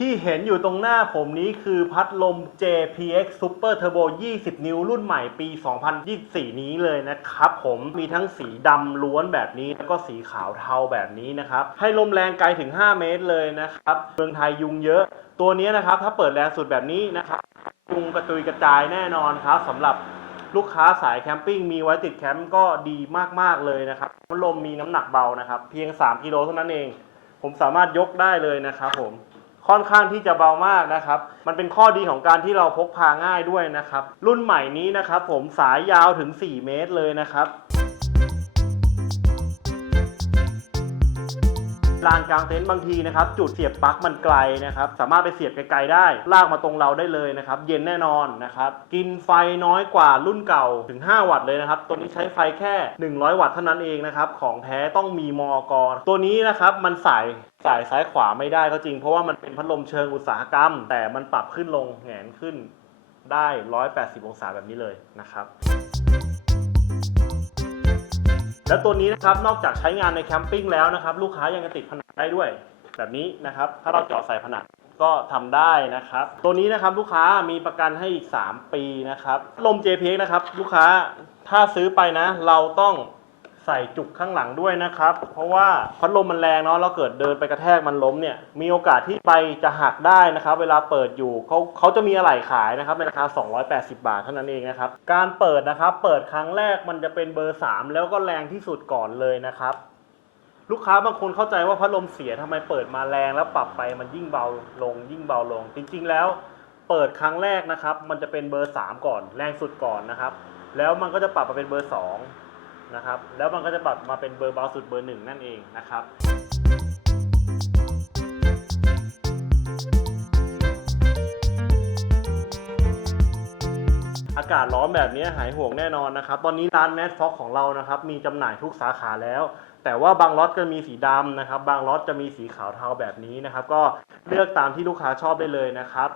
ที่เห็นอยู่ตรงหน้าผมนี้คือพัดลม JPX Super Turbo 20 นิ้วรุ่นใหม่ปี 2024 นี้เลยนะครับผมมีทั้งสีดำล้วนแบบนี้ แล้วก็สีขาวเทาแบบนี้นะครับ ให้ลมแรงไกลถึง 5 เมตรเลยนะครับ เมืองไทยยุงเยอะ ตัวนี้นะครับถ้าเปิดแรงสุดแบบนี้นะครับยุงกระจุยกระจายแน่นอนครับสำหรับลูกค้าสายแคมปิ้งมีไว้ติดแคมป์ก็ดีมากๆเลยนะครับพัดลมมีน้ำหนักเบานะครับ เพียง 3กิโลเท่านั้นเอง ผมสามารถยกได้เลยนะครับผม ค่อนข้างที่จะเบามากนะครับ มันเป็นข้อดีของการที่เราพกพาง่ายด้วยนะครับ รุ่นใหม่นี้นะครับผมสายยาวถึง 4 เมตรเลยนะครับ ลานกลางเต็นท์บางทีนะครับจุดเสียบปลั๊กมันไกลนะครับสามารถไปเสียบไกลๆได้ ลากมาตรงเราได้เลยนะครับเย็นแน่นอนนะครับกินไฟน้อยกว่ารุ่นเก่าถึง 5 วัตต์เลยนะครับตัวนี้ใช้ไฟแค่ 100 วัตต์เท่านั้นเองนะครับของแท้ต้องมีมอกรตัวนี้นะครับมันสายสายซ้ายขวาไม่ได้ก็จริง เพราะว่ามันเป็นพัดลมเชิงอุตสาหกรรม แต่มันปรับขึ้นลงแหงนขึ้นได้ 180 องศาแบบนี้เลยนะครับ แล้วตัวนี้นะครับนอกจากใช้งานในแคมปิ้งแล้วนะครับ ลูกค้ายังจะติดผนังได้ด้วย แบบนี้นะครับถ้าเราเจาะใส่ผนังก็ทำได้นะครับ ตัวนี้นะครับลูกค้ามีประกันให้อีก 3 ปีนะครับลม JPX นะครับ ลูกค้าถ้าซื้อไปนะ เราต้อง ใส่จุกข้างหลังด้วยนะครับ เพราะว่าพัดลมมันแรงเนาะเราเกิดเดินไปกระแทกมันล้มเนี่ยมีโอกาสที่ไปจะหักได้นะครับ เวลาเปิดอยู่เขาเขาจะมีอะไหล่ขายนะครับในราคา 280 บาทเท่านั้นเองนะครับ การเปิดนะครับ เปิดครั้งแรกมันจะเป็นเบอร์ 3 แล้วก็แรงที่สุดก่อนเลยนะครับ ลูกค้าบางคนเข้าใจว่าพัดลมเสียทำไมเปิดมาแรงแล้วปรับไปมันยิ่งเบาลงยิ่งเบาลง จริง ๆ แล้วเปิดครั้งแรกนะครับ มันจะเป็นเบอร์ 3 ก่อน แรงสุดก่อนนะครับ แล้วมันก็จะปรับมาเป็นเบอร์ 2 นะครับแล้วมันก็จะปรับมาเป็นเบอร์เบาสุดเบอร์1นั่นเองนะครับอากาศร้อนแบบนี้หายห่วงแน่นอนนะครับ ตอนนี้ร้านแมสฟ็อกของเรานะครับ มีจำหน่ายทุกสาขาแล้ว แต่ว่าบางล็อตก็มีสีดำนะครับ บางล็อตจะมีสีขาวเทาแบบนี้นะครับ ก็เลือกตามที่ลูกค้าชอบได้เลยนะครับ